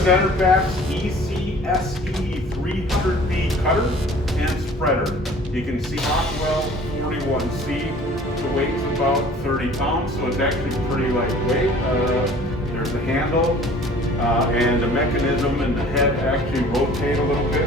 is Enerpac's ECS-E300B Cutter and Spreader. You can see Rockwell 41C. The weight's about 30 pounds, so it's actually pretty lightweight. There's a handle and the mechanism and the head actually rotate a little bit.